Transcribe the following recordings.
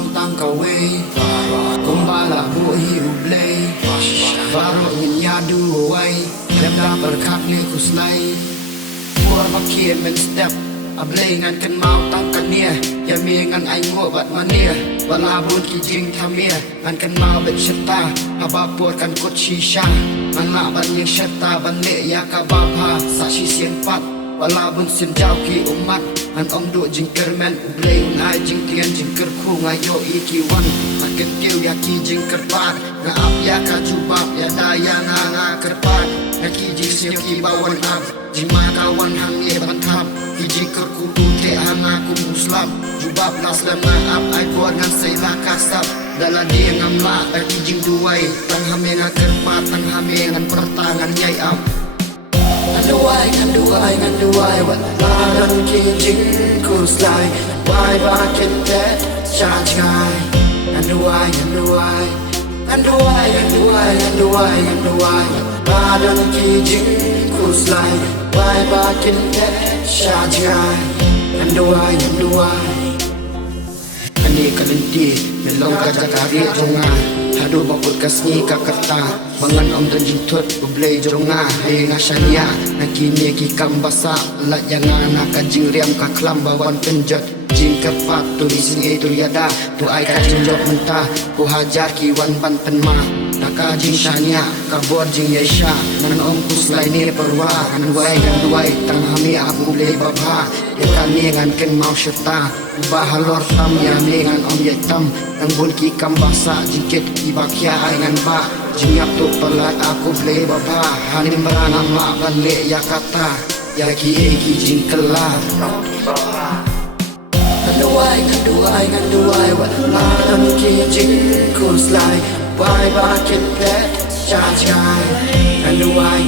mau tang kawe kumbala bu hi ublay baro nya du wai lem da berkat ni kuslai por makie men step ablay ngan kan mau tang kan nia ya mi ngan ai ngo bat mania bala bun ki jing thamia ngan kan mau bet shata aba por kan kot shisha ngan la ban yang shata ban le ya ka ba pha sa shi sien pat wala bun sin jauh ki umat an om du jingker men ublay un ai jing tian jingker khu ngayo iki wan makin tiu ya ki jingker pat na ap ya ka jubab ya daya nga kerpat na ki jing siu ki bawan ap jima kawan hang ye bantam ki jingker ku tu te hanga ku muslam jubab naslam na ap ai buat ngan sei la kasap dala dia ngamla ki jing duai tang hame nga kerpat tang hame ngan pertangan nyai ap Nganduai Walaran kijing kuslai Wai bakin te chachai Nganduai Walaran kijing kuslai Wai bakin te chachai Nganduai Ani kalenti melong kajakari jonga hadu bakut kasni kakarta bangan om dan jintut ublay jonga hey ngasania nakini ki kambasa la yanga nakajing riam ka klam bawan penjat jing kerpat tu ising itu yada tu ai ka jinjok mentah ku hajar ki wan ban penma naka jing shania ka bor jing yesha nan om kuslai ni perwa kan duai tang hami aku ublay babha ekani ngan ken mau syeta bahalor tam ya ngan om yetam nang bun ki kambasa jingket ki bakya ai ngan ba jingyap tu pelat aku ublay babha hanim berana ma bale ya kata ya ki eki jingkela Nganduai Walaran kijing kuslai Wai bakin pet chachai Nganduai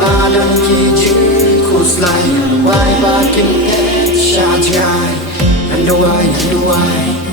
Walaran kijing kuslai Wai bakin pet chachai Nganduai